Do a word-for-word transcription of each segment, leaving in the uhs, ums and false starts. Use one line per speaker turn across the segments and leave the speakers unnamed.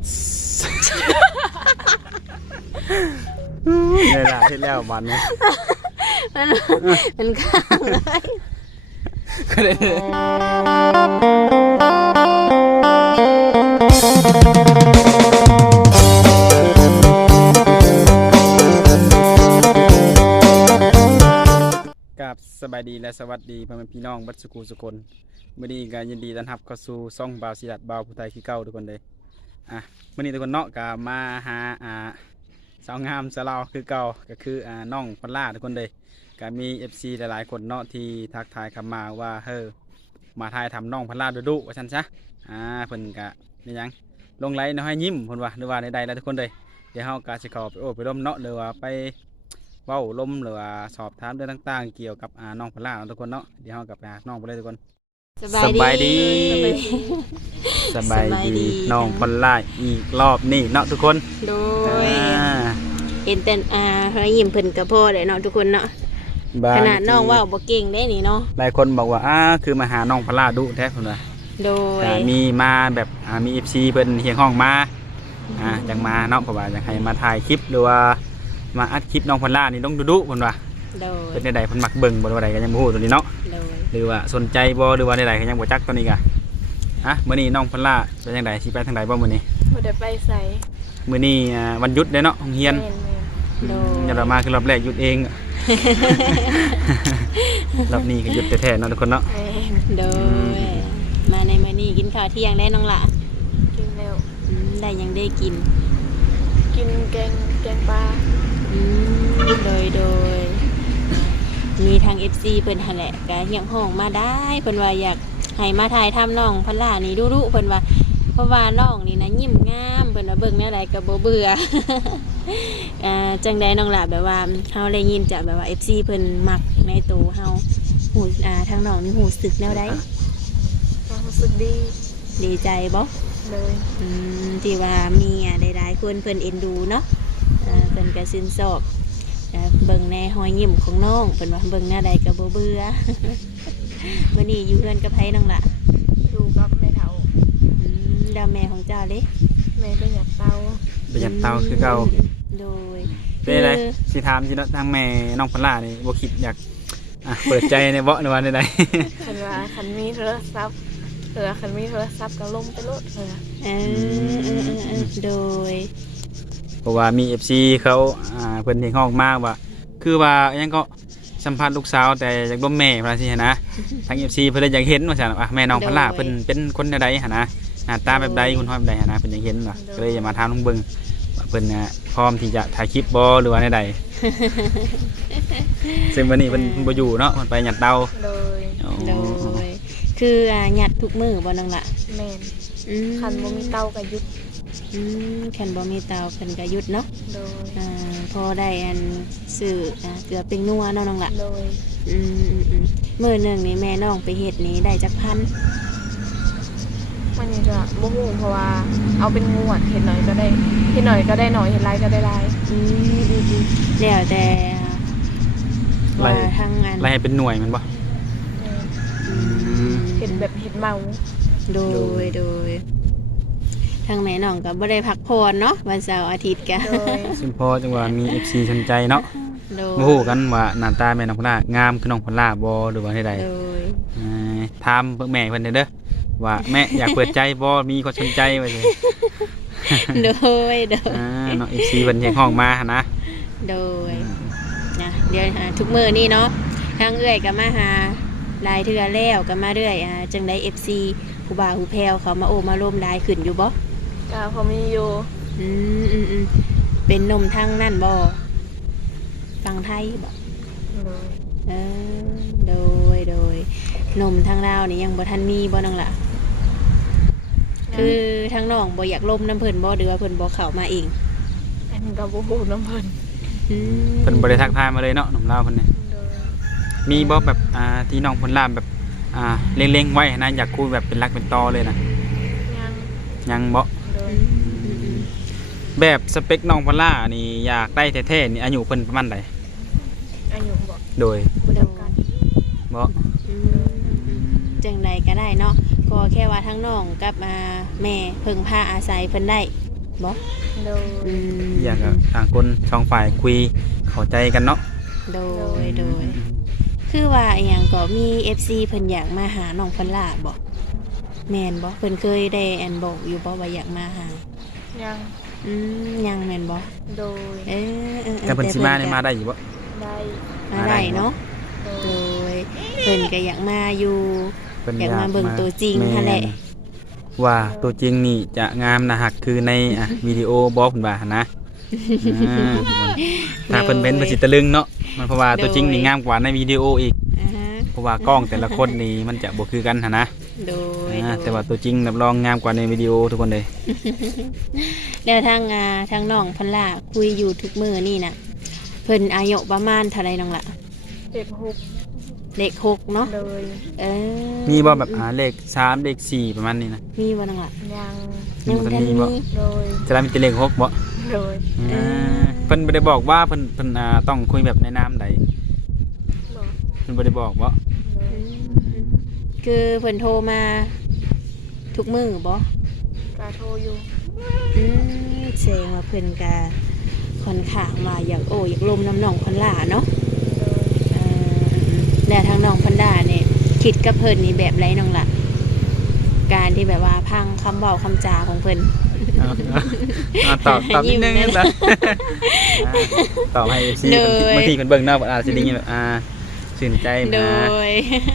เวลาที่แล้วมันเนี่ย
มันมันข้างเลย
ก็ได้กับสบายดีและสวัสดีพ่อแม่พี่น้องบัดสุขุสุคนมื้อนี้ก็ยินดีต้อนรับเข้าสู่ช่องบ่าวศิลัดบ่าวผู้ไทยคือเก่าทุกคนเลยอ่ะมื้อนี้ทุกคนเนาะก็มาหาอ่าสาวงามสาวเราคือเก่าก็คืออ่าน้องพอลล่าทุกคนเลยก็มี เอฟ ซี หลายๆคนเนาะที่ทักทายเข้ามาว่าเฮ้อมาถ่ายทำน้องพอลล่าดุๆว่าซั่นซะอ่าเพิ่นก็นี่หยังลงไลน์เนาะให้ยิ้มเพิ่นว่าหรือว่าใดๆแล้วทุกคนเลยเดี๋ยวเฮาก็สิเข้าไปโอ้ไปร่มเนาะหรือว่าไปเว้าลมหรือว่าสอบถามเรื่องต่างๆเกี่ยวกับอ่าน้องพอลล่าทุกคนเนาะเดี๋ยวเฮากลับไปหาน้องไปเลยทุกคนสบายดีสบายดีน้องพอลล่าอีกรอบนี่เนาะทุกคน
โดยเห็นแต่อ่าเฮายิ้มเพิ่นก็พอได้เนาะทุกคนเนาะขนาดน้องว่าบ่เก่งได้นี่เนาะ
หลายคนบอกว่าอ้าคือมาหาน้องพอลล่าดุแท้เพิ่นว่า
โดย
มีมาแบบอ่ามี เอฟ ซี เพิ่นเฮียงห้องมาอ่าจังมาเนาะเพราะว่าอยากให้มาถ่ายคลิปหรือว่ามาอัดคลิปน้องพอลล่านี่ต้องดุๆเพิ่นว่า
โดย
เพิ่นใดๆเพิ่นมักเบิ่งบ่ว่าใดก็ยังบ่ฮู้ตัวนี้เนาะหรือว่าสนใจบ่หรือว่าใดๆก็ยังบ่จักตัวนี้ก็ฮะมื้อนี้น้องพอลล่าเป็นจังไดสิไปทางใดบ่มื้อนี้
บ่ได้ไปไส
มื้อนี้อ่าวันหยุดเด้เนาะโรงเรียน
โดย
อย่ามาคือรอบแรกหยุดเองรอบนี้ก็หยุดแท้ๆเนาะทุกคนเนาะ
โดยมาในมื้อนี้กินข้าวเที่ยงได้น้องละ
กินแล้ว
ได้ยังได้กิน
กินแกงแกงปลา
โดยโดยมีทาง เอฟ ซี เพิ่นหั่นแหละก็เฮียงห้องมาได้เพิ่นว่าอยากให้มาถ่ายทำน้องพอลล่านี่ดุๆเพิ่นว่าเพราะว่าน้องนี่นะยิ้มงามเพิ่นว่าเบิ่งแนวใดก็บ่เบื่ออ่าจังได๋น้องล่ะแบบว่าเฮาได้ยินจากแบบว่า เอฟ ซี เพิ่นมักในตัวเฮาฮู้อ่าทางน้องนี่ฮู้สึกแนวใด
รู้สึกดี
ดีใจบ่
เลย
อืมที่ว่ามีอ่ะหลายๆคนเพิ่นเอ็นดูเนาะอ่าเพิ่นก็ชื่นชอบเบิ่งในหอยยิ้มของน้องเป็นว่าเบิ่งหน้าใดก็บ่เบื่อมื้อนี้อยู่เฮือนกับไผน้องล่ะ
อยู่กับแม่เฒ่า
อืมดาวแม่ของเจ้าเด้
แม่เป็นหยัดเตา
เป็นหยัดเตาคือเก่า
โดย
เป็นไรสิถามสิเนาะทางแม่น้องพอลล่านี่บ่คิดอยากอ่ะเปิดใจในเบาะในวันใด
คันว่าคันมีโทรศัพท์เออคันมีโทรศัพท์ก็ลมไปโลดเออ
เออโดย
เพราะว่ามี เอฟ ซี เขาอ่าเพิ่นเฮ็ดห้องมาว่าคือว่ายังก็สัมภาษณ์ลูกสาวแต่อยากบ่แม่ว่าซี่นะทาง เอฟ ซี เพิ่นเลยอยากเห็นว่าซั่นว่าแม่น้องพอลล่าเพิ่นเป็นคนใดหั่นนะหน้าตาแบบใดคุณพ่อแบบใดหั่นนะเพิ่นอยากเห็นว่าก็เลยอยากมาถามลุงเบิ่งว่าเพิ่นน่ะพร้อมที่จะถ่ายคลิปบ่หรือว่าใดๆซึ่งวันนี้เพิ่นบ่อยู่เนาะเพิ่นไปหยัดเตา
โดย
โดยคืออ่าหยัดทุกมื้อบ่น้องล่ะ
แม่นคันบ่มีเตาก็หยุด
อืมคันบ่มีเตาเพิ่นก็หยุดเนาะ
โดย
อ่าพอได้อันซื้ออ่าเกลือเป็นนัวเนาะน้องล่ะ
โดย
อืมๆๆมื้อนึงนี่แม่น้องไปเฮ็ดนี่ได้จักพัน
มันนี่ก็บ่ฮู้เพราะว่าเอาเป็นงวดเฮ็ดหน่อยก็ได้เฮ็ดหน่อยก็ได้หน่อยเฮ็ดหลายก็ได้หลาย
อืมๆๆแล้วแต่ว่าทางงาน
ไล่ให้เป็นหน่วยมันบ่
เห็นแบบเห็ดเมา
โดยโดยทางแม่น้องก็บ่ได้พักผ่อนเนาะวันเสาร์อาทิตย์ก็
ซึ่งพอจังว่ามี เอฟ ซี สนใจเนาะบ่ฮู้กันว่าหน้าตาแม่น้องพอลล่างามคือน้องพอลล่าบ่หรือว่าใดๆโดยอ่าถามเพิ่นแม่เพิ่นเด้อว่าแม่อยากเปิดใจบ่มีคนสนใจว่าซั่น
โดยโดย
อ่าน้อง เอฟ ซี เพิ่นเฮ็ดห้องมาหั่นนะ
โดยนะเดี๋ยวทุกมื้อนี้เนาะทางเอื้อยก็มาหาหลายเทื่อแล้วก็มาเรื่อยอ่าจังได๋ เอฟ ซี ผู้บ่าวผู้แพรวเขามาโอมาร่วมหลายขึ้นอยู่บ่
ก็พอมีอยู่
อืมๆๆเป็นหนุ่มทางนั่นบ่ฟังไทยบ่
โดย
เออโดยโดยหนุ่มทางลาวนี่ยังบ่ทันมีบ่น้องล่ะคือทางน้องบ่อยากล่มน้ำเพิ่นบ่หรือว่าเพิ่นบ่เข้ามาเอง
อันนี้ก็บ่ฮู้น้ำเพิ่น
อืม
เพิ่นบ่ได้ทักทายมาเลยเนาะหนุ่มลาวเพิ่นนี่มีบ่แบบอ่าที่น้องเพิ่นลามแบบอ่าเล็งๆไว้นะอยากคุยแบบเป็นรักเป็นตอเลยนะ
ยัง
ยังบ่แบบสเปคน้องพอลล่านี่อยากได้แท้ๆนี่อายุเพิ่นประมาณใด
อายุบ่
โดย
บ่เดียวกัน
บ่
จังไดก็ได้เนาะก็แค่ว่าทั้งน้องกับอ่าแม่เพิ่งพาอาศัยเพิ่นได้บ่
โดย
อืม
อย่างกับต่างคนช่องฝ่ายคุยเข้าใจกันเนาะ
โดยโดยคือว่าอหย่างก็มี เอฟ ซี เพิ่นอยากมาหาน้องพันล่าบ่แม่นบ่เพิ่นเคยได้อันบอกอยู่บ่ว่าอยากมาหา
ยัง
อืมยังแม่นบ่
โดย
เออเออ
แต่เพิ่นสิมาได้มาได้อยู่บ่
ได้
มาได้เนาะ
โด
โด
ย
ยเพิ่นก็อยากมาอยู่
เพิ่น
อยากมาเบิ่งตัวจริง
ม่
หั่นแหละ
ว่าตัวจริงนี่จะงามนะฮักคือในอ่ะวิดีโอบอกเพิ่นว่าหั่นนะอ่าถ้าเพิ่นเป็นเพิ่นสิตะลึงเนาะมันเพราะว่าตัวจริงนี่งามกว่าในวิดีโออีก
อ่าฮะ
เพราะว่ากล้องแต่ละคนนี่มันจะบ่คือกันหั่นนะ
โดย
อ่า
โดย
แต่ว่าตัวจริงรับรองงามกว่าในวิดีโอทุกคนเลย
แล้วทางอ่าทางน้องพันล่าคุยอยู่ทุกมื้อนี่น่ะเพิ่นอายุประมาณเท่าใดน้องล่ะ
เด็กหก
เลขหกเนาะ
โดย
เออ
มีบ่แบบอ่าเลขสามเลขสี่ประมาณนี้นะ
มีบ่น้องล่ะ
ยัง
มีบ่ทันมีบ่
โดย
จะได้มีแต่เลขหกบ่
โดย
อ่าเพิ่นบ่ได้บอกว่าเพิ่นเพิ่นอ่าต้องคุยแบบในนามใด
บอก
เพิ่นบ่ได้บอกบ่
โดย
คือเพิ่นโทรมาทุกมื้อบ่
กาโทรอยู่
อืมแสดงว่าเพิ่นก็ค่อนข้างมาอยากโอ้อยากลมน้ำน้องพันล่าเนาะ
โดย
เออแล้วทางน้องพันดาเนี่ยคิดกับเพิ่นนี่แบบไรน้องล่ะการที่แบบว่าพังคำเว้าคำจาของเพิ่น
เอาเอาเอาตอบตอบนิดนึง
ยิ้มเลยนะ
นะอ่าตอบให้ เอฟ ซี
โดย
บางทีเพิ่นเบิ่งเนาะอาจสิได้ยินแบบอ่าชื่นใจ
โด
นะ
ย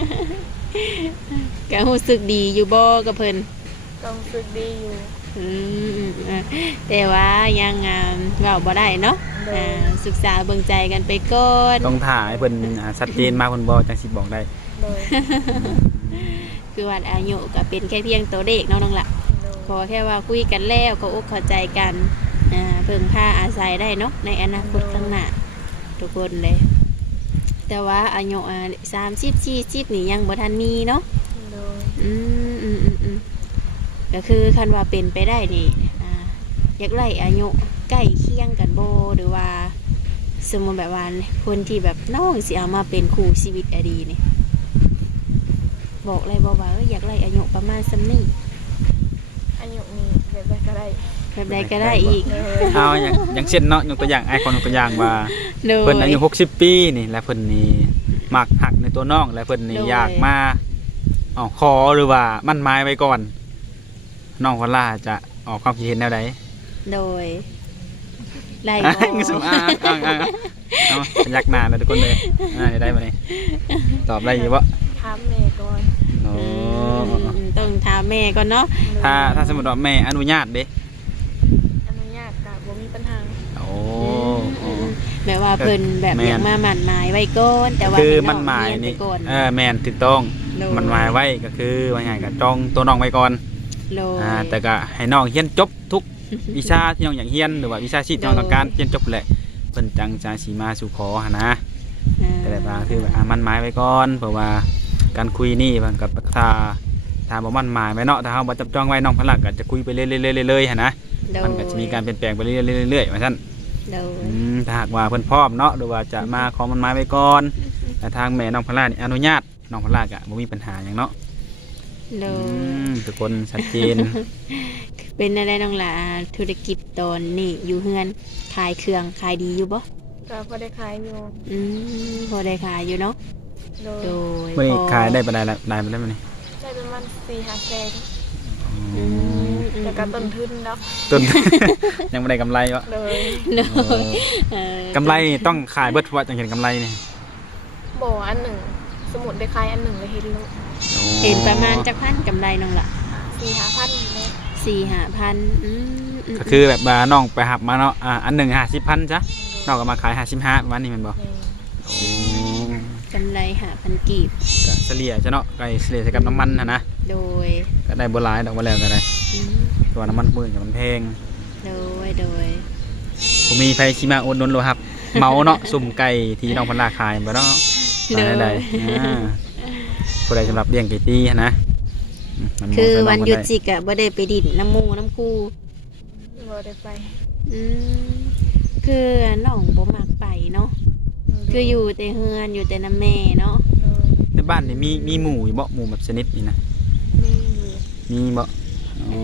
ก็รู้สึกดีอยู่บ่กับเพิ่น
ต้องฝึกดีอยู่
อืมอ่ะแต่ว่ายังอ่าเว้าบ่ได้เนาะ
โดย
อ่าศึกษาเบิ่งใจกันไปก่อน
ต้องถ่ายให้เพิ่นอ่าชัดเจนมากเพิ่นบ่จังสิบอกได้
โดย
คือว่าอายุก็เป็นแค่เพียงตัวเลขเนาะน้องล่ะ
โดย
ขอแค่ว่าคุยกันแล้วก็อกเข้าใจกันอ่าเพิ่งพาอาศัยได้เนาะในอนาคตข้างหน้าทุกคนเลย แต่ว่าอายุสามสิบสี่สิบนี่ยังบ่ทันมีเนาะ
โดย
อืมอืมอืมอืมก็คือคันว่าเป็นไปได้นี่อ่าอยากไล่อายุใกล้เคียงกันโบหรือว่าสมมติแบบว่าคนที่แบบน้องสิเอามาเป็นคู่ชีวิตอดีนี่บอกเลยบอกว่าเอ้ยอยากไล่อายุประมาณสำนี้
อายุนี้แบบใดก็ได้
แบบใดก็ได้อีก
โดย
เอาอย่างอย่างเช่นเนาะยกตัวอย่างไอคอนยกตัวอย่างว่า
โดย
เพิ่นอายุหกสิบปีนี่และเพิ่นนี่มักหักในตัวน้องและเพิ่นนี่
โดย
อยากมาออกคอหรือว่ามั่นหมายไว้ก่อนน้องคนล่าจะออกความคิดเห็นแนวใด
โดยไล่
อ่ะ
บ่
สมอ่ะอ่ะอ่ะอ่ะเอาพยักหน้าเลยทุกคนเลยอ่าได้มานี่ตอบได้อยู่บ่
ถามแม่ก่อน
โอ้
อืมอืมต้องถามแม่ก่อนเนาะ
ถ้าถ้าสมมติว่าแม่อนุญาตเด้
อนุญาตกับบ่มีปัญหา
โอ้
อืมแบบว่าเพิ่นแบบ
แม่น
อยากมาหมั่นหมายไว้ก่อนแต่ว่า
คือ
ให้
มันหมาย
เรีนไป
นี่
ก่อน
เออแม่นถูกต้อง
โดย
มันหมายไว้ก็คือว่าไงก็จองตัวน้องไว้ก่อน
โดย
อ่าแต่ก็ให้น้องเรียนจบทุก วิชาที่น้องอยากเรียนหรือว่าวิชาชีพที่น้องต้องการเรียนจบแหละเพิ่นจังจะสีมาสู่ขอหนนะ
อ่า
แต่แบบว่าคือแบบอ่ะมันหมายไว้ก่อนเพราะว่าการคุยนี่มันกับถ้าถ้าบ่มันหมายไว้เนาะถ้าเฮาบ่จับจ้องไว้น้องพลักก็จะคุยไปเรื่อยๆๆๆหั่นนะ
โดย
มันก็จะมีการเปลี่ยนแปลงไปเรื่อยๆเรื่อยๆว่าซั่น
โดย
อืมถ้าหากว่าเพิ่นพร้อมเนาะหรือว่าจะมาขอมันหมายไว้ก่อนแต่ทางแม่น้องพลานี่อนุญาตน้องพลาก็บ่มีปัญหาหยังเนาะ
โด
อื
ย
มทุกคนชัดเจน
เป็นอะไรน้องหล่ะธุรกิจตอนนี้อยู่เฮือนขายเครื่องขายดีอยู่บ่
ก็พอได้ขายอยู่
อืมพอได้ขายอยู่เนาะ
โดย
โดย
มื้อนี้
พอ
ขายได้ปานใดละได้ปานใดมื้อนี้
ได้ประมาณสี่ห้าแสน
อืมอืม
แต่ก็ต้นทุนเนาะ
ต้น ยังบ่ได้กำไรวะ
โดย
โดยเออก
ำไรนี่ต้องขายเบิดว่าจังเห็นกำไรนี่
บ่อันหนึ่งสมุดได้ขายอันหนึ่งเลยเห็นลูก
เห็นประมาณจักพันกำไรน้องหล่ะ
สี่ห้าพันเลย
สี่ห้าพันอืมอืม
ก็คือแบบว่าน้องไปหับมาเนาะอ่าอันหนึ่งห้าสิบพันจ้ะน้องก็มาขายห้าสิบห้าประมาณนี้แมันบอก
แม่
โอ้
กำไรห้าพันกีบ
ก็เฉลี่ยจ้ะเนาะก็เฉลี่ยใส่กับน้ำมันนะนะ
โดย
ก็ได้บ่หลายดอกบ่แล้วก็ได้
อืม
ตัวน้ำมันปืนกับมันแพง
โดยโดย
ผมมีไฟชิมาอุดหนุนโลครับ เมาเนาะสุ่มไก่ที่น้องพันลาขายบ่เนาะ
โดย
ได้ได้อ่าผู้ใดสำหรับเลี้ยงไก่ตีหั้นนะมมันเหมาะ
คือ
สำหรับ
วัน
ค
หยุด
ใ
จิกอะบ่ได้ไปดินน้ำหมูน้ำคู
บ่ได้ไป
อืมคือน้องบ่มักไปเนาะคืออยู่แต่เฮือนอยู่แต่น้ำแม่เนาะ
โดย
ในบ้านนี่มีมีหมูอยู่บ่หมูแบบชนิดนี่นะ
มีอยู่
มีบ่โอ้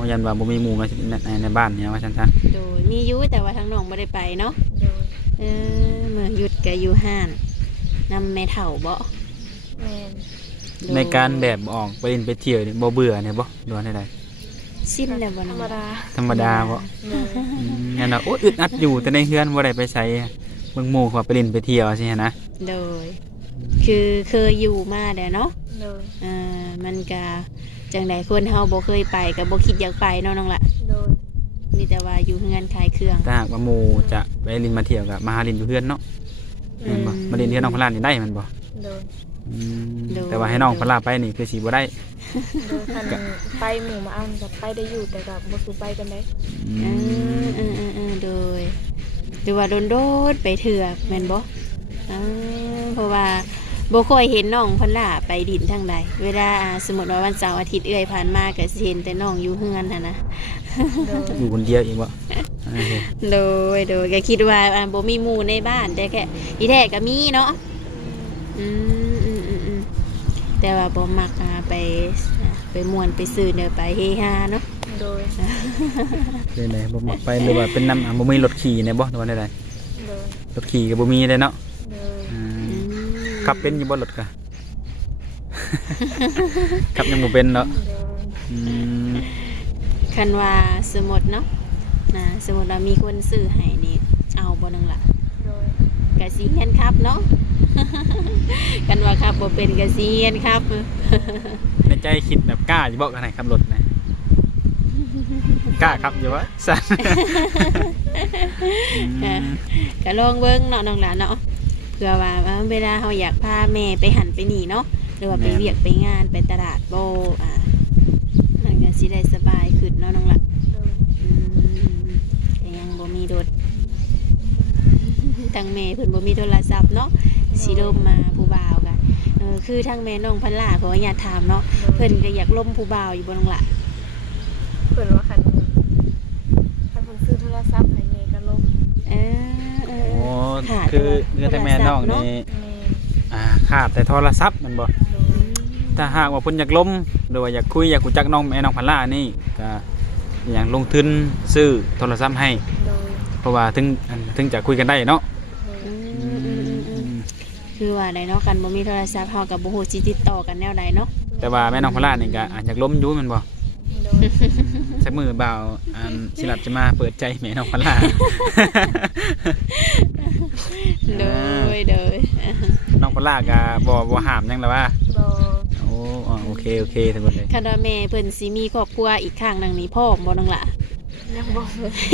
ยันว่าบ่มีหมู่มาในในบ้านเนี่ยว่าซั่นซะ
โดยมีอยู่แต่ว่าทางน้องบ่ได้ไปเนาะ
โดย
เออเมื่อหยุดก็อยู่ห้านนำแม่เฒ่าบ่
แม่น
โดย
ในการแบบออกไปเล่นไปเที่ยวนี่บ่เบื่อเนี่ยบ่ดูได้ใด
สิ้นแล้วบ่
ธร
น้อง
รมดา
ธรรมดาบ่
โดย
อืมงั้นน่ะโอ๊ยอึดอัดอยู่แต่ในเฮือนบ่ได้ไปไสเบิ่งหมู่เขาไปเล่นไปเที่ยวสิฮะนะ
โดย คือเคยอยู่มาเด้อเนาะ
โดย
เอ่อมันก็จังใดคนเฮาบ่เคยไปก็บ่คิดอยากไปเนาะน้องละ
โดย
มีแต่ว่าอยู่เฮือนขายเครื่อง
ถ้าหากว่าหมู่จะไปเล่นมาเที่ยวก็มาหาเล่นอยู่เฮือนเนาะแม่นบ่มาเล่นเฮือนน้องพลานี่ได้แมันบ่
โดย
อืมแต่ว่าให้น้องพลาไปนี่คือสิบ่ได้
โดยคันไปหมู่มาเอากับไปได้อยู่แต่กับบ่คือไปกันได้
อื
เออ
ม
เออเออเออโดยหรือว่าโดนๆไปเถื่อแม่นบ่อ่าเพราะว่าบ่ค่อยเห็นน้องเพันล่าไปดินทางใดเวลาอ่าสมมุติว่าวันเสาร์อาทิตย์เอื้อยผ่านมาก็สิเห็นแต่น้องอยู่เฮือนหั่นนะ
โดย
อยู่คนเดียวเองบ่โอเค
โดยโดยก็คิดว่าอ่าบ่มีหมู่ในบ้านแต่แค่อีแท้ก็มีเนาะอืมอืมอืมอืมแต่ว่าบ่มักอ่าไปอ่าไปม่วนไปซื้อเด้อไปเฮฮาเนาะ
โดย
เป็นไดบ่มักไปหรือว่าเป็นน้ำอ่ะบ่มีรถขี่แน่บ่หรือว่าใด
โดย
ๆรถขี่ก็บ่มีเลยเนาะ
โดย
อื
อื
ม
ม
ขับเป็นอยู่บ่รถก็ ขับยังบ่เป็นเนาะ
โดย
อืม
คันว่าสมมุติเนาะนะสมมุติว่ามีคนซื้อให้นี่เอาบ่นึงล่ะ
โดย
ก็สิเฮียนครับเนาะ กันว่าครับบ่เป็นก็สิเฮียนครับ
ในใจคิดแบบกล้าอยู่บ่กันไหนขับรถนะกล้าขับอยู่วะสั่นอืม
ก็ลองเบิ่งเนาะน้องหลานเนาะเพื่อว่าเออเวลาเฮาอยากพาแม่ไปหันไปนี่เนาะหรือว่าไปเวียกไปงานไปตลาดโบอ่ามันก็สิได้สบายขึ้นเนาะน้องหละ
โดย
อืมแต่ยังบ่มีรถ ทางแม่เพิ่นบ่มีโทรศัพท์เนาะสิลมมาผู้บ่าวก็เออคือทางแม่น้องพันล่าขออนุญาตถามเนาะเพิ่นก็อยากล่มผู้บ่าวอยู่บ่น้องหละ
เพิ่นว่าคันคันเพิ่นซื้อโทรศัพท์ให้แม่ก็ลบ
เออเอ
โอ้
อขาด
คือเงินแต่แม่น้องนี่
แม่
อ่าขาดแต่โทรศัพท์มันบ่
โดย
ถ้าหากว่าเพิ่นอยากล้มหรือว่าอยากคุยอยากรู้จักน้องแม่น้องพันล่านี่ก็อย่างลงทุนซื้อโทรศัพท์ให้
โดย
เพราะว่าถึงอันถึงจะคุยกันได้เนาะ
อืมอืมอืมอืมคือว่าได้เนาะกันบ่มีโทรศัพท์เฮาก็บ่ฮู้สิติดต่อกันแนวใดเนาะ
แต่ว่าแม่น้องพันล่านี่ก็อาจอยากล้มอยู่แมันบ่
โดย
สักมือบ่าวอันสิรัตจะมาเปิดใจแม่น้องพันล่า
โดยโดย
น้องพันล่าก็บ่บ่ห้ามหยังแล้วว่า
บ่
โอ้อ๋อโอเคโอเคทุกคนเลย
คันว่าแม่เพิ่นสิมีครอบครัวอีกข้างหนึงนี่พ่อบ่น้องล่ะ
ยังบ่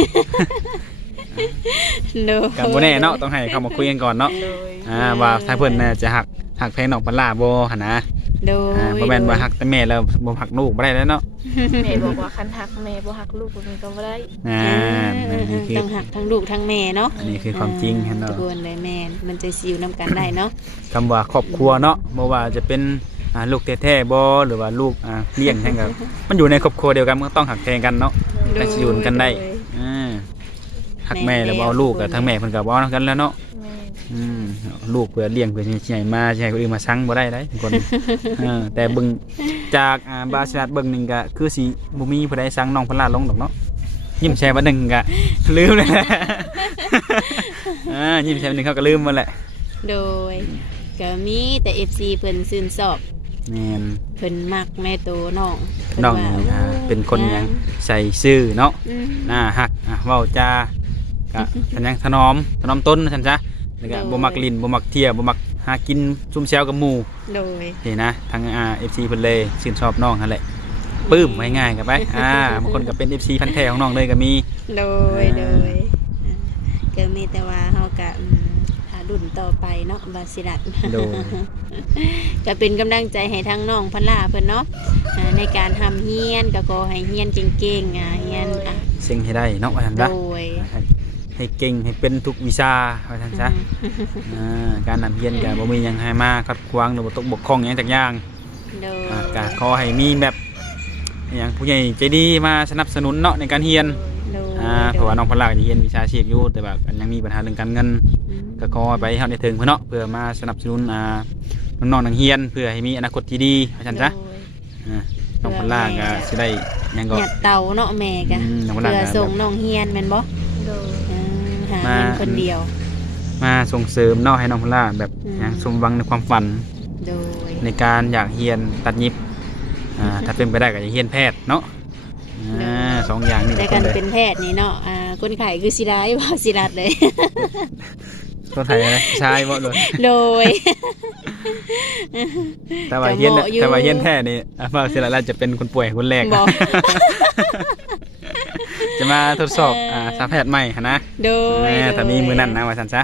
โดย
กับโบแน่เนาะต้องให้เขามาคุยกันก่อนเนาะ
โดย
อ่าว่าถ้าเพิ่นน่ะจะหักหักแพงน้องพันล่าบ่หั่นนะ
โดย
อ่าบ่แม่นว่าหักแต่แม่แล้วบ่หักลูกบ่ได้แล้วเนาะ
แม่บอกว่าคันหักแม่บ่หักลูกบ่มีก็บ่ได้
อ่า
เออ
นี่คือ
ต้องหักทั้งลูกทั้งแม่เนาะ
อันนี้คือความจริงเนาะ
ทุกคนเลยแม่นมันจะสิอยู่นํกันได้เนาะ
คำว่าครอบครัวเนาะบ่ว่าจะเป็นอ่าลูกแท้ๆบ่หรือว่าลูกอ่าเลี้ยงแท้ก็มันอยู่ในครอบครัวเดียวกันมันก็ต้องหักแพงกันเนาะ แต่สิอยู่กันได้ อ่าหักแม่แล้วบ่เอาลูกก็ทั้งแม่เพิ่นก็บ่เอากันแล้วเนาะ
แม่
อืมลูกเพื่อเลี้ยงเพื่อสิใหญ่มาสิให้คนอื่นมาสั่งบ่ได้เด้ทุกคน เออแต่เบิ่งจากอ่าบาสิลัดเบิ่งหนึงก็คือสิบ่มีผู้ใดสั่งน้องพนลาลงดอกเนาะยิ้มแช่บ่หนึงก็ ลืมเลยแหละ อ่ายิ้มแช่บ่หนึงเขาก็ลืมหมดแหละ
โดยก็มีแต่ เอฟ ซี เพิ่นชื่นชอบ
แม่น
เพิ่นมักแม่โตน้องเพิ่
น้อง
ว่า
นี่อ่า
โอ้
เป็นคนหยังใส่ซื่อเนาะ
อืม
น่าฮักอ่ะเว้าจากะทันยังถนอมถนอมต้นซั่นซะแล้วก็
โดย
บ่มักลิ้นบ่มักเที่ยวบ่มักหากินซุ่มแซวกับหมู่
โดย
นี่นะทางอ่า เอฟ ซี เพิ่นเลยชื่นชอบน้องนั่นแหละปลื้มไว้ง่ายกันไปอ่าบางคนก็เป็น เอฟ ซี พันธุ์แท้ของน้องเลยก็มี
โดยโดยอ่าก็มีแต่ว่าเฮาก็อืมหารุ่นต่อไปเนาะบาสิรัต
โดย
ก็เป็นกำลังใจให้ทั้งน้องพันล่าเพิ่นเนาะอ่าในการทำเฮียนก็ขอให้เฮียนเก่งๆอ่าเฮียนอ่ะ
เซ็งให้ได้เนาะว่าซั่น
โด
ซะ
ย
ให้ให้เก่งให้เป็นทุกวิชาว่าซั่นซะอ่าการนำเรียนก็บ่มีหยังให้มาขัดขวางหรือบ่ตกบกพร่องหยังจักอย่าง
โดย
อ่าก็ขอให้มีแบบอหยังผู้ใหญ่ใจดีมาสนับสนุนเนาะในการเรียน
โดย
อ่าเพราะว่าน้องพนลาก็จะเรียนวิชาชีพอยู่แต่แบบยังมีปัญหาเรื่องการเงิน
อืม
ก็ขอไปเฮาได้ถึงเพื่อนเนาะเพื่อมาสนับสนุนอ่าน้องๆนักเรียนเพื่อให้มีอนาคตที่ดีว่าซั่นซะ
โดย
อ่าน้องพลล่าก็สิได้หยังก็
หยัดเตาเนาะแม่กะ
อืมน้องพลล่า
เพื่อ
ก็
ส่ง
แบบ
น้องเฮียนแม่นบ่
โดย
อืมหา
มา
เงินคนเดียว
มาส่งเสริมเนาะให้น้องพลล่าแบบ
อืม
หยังสมหวังในความฝัน
โดย
ในการอยากเรียนตัดเย็บอ่าถ้าเป็นไปได้ก็อยากเรียนแพทย์เนาะอ่าสองอย่างนี่
แต่
ทุ
กัน
เลย
เป็นแพทย์นี่เนาะอ่าคนไข้คือสิได้บ่สิรัดเลย
คนไทยอะไรชายบ่เลย
โดย
แต่ว่าเฮียน
จะเหมาะอยู่
แต่ว่าเฮียนแท้นี่อาว่าศิลาจะเป็นคนป่วยคนแรก
บ่
นะ จะมาทดสอบอ่าสาแพทย์ใหม่หั้นนะ
โดย
แม่ถ้ามีมือนั่นนะว่าซั่นซะ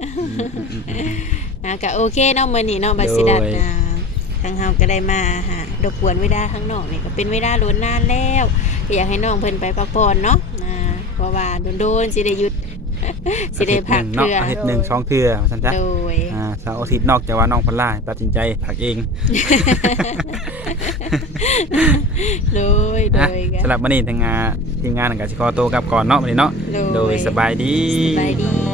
อ่าก็โอเคเนาะมื้อนี้เนาะบัดสิดัด
โดย
อ่าทางเฮาก็ได้มาหารบกวนเวลาข้างนอกนี่ก็เป็นเวลาโลนนานแล้วก็อยากให้น้องเพิ่นไปพักผ่อนเนาะอ่าเพราะว่าโดนๆสิได้หยุด สิได้พัก
เนาะ
เพื่อ
อาทิตย์หนึ่งสองเทื่อว่าซั่นซะ
โดย
อ่าเสาร์อาทิตย์นอกจากว่าน้องพลล่าตัดสินใจพักเอง
โดยโด
นะ
ยก็
สำหรับมื้อนี้ทางงานทีมงานก็สิขอตัวกลับก่อนเนาะมื้อนี้เนาะโดยสบายดี
สบายดี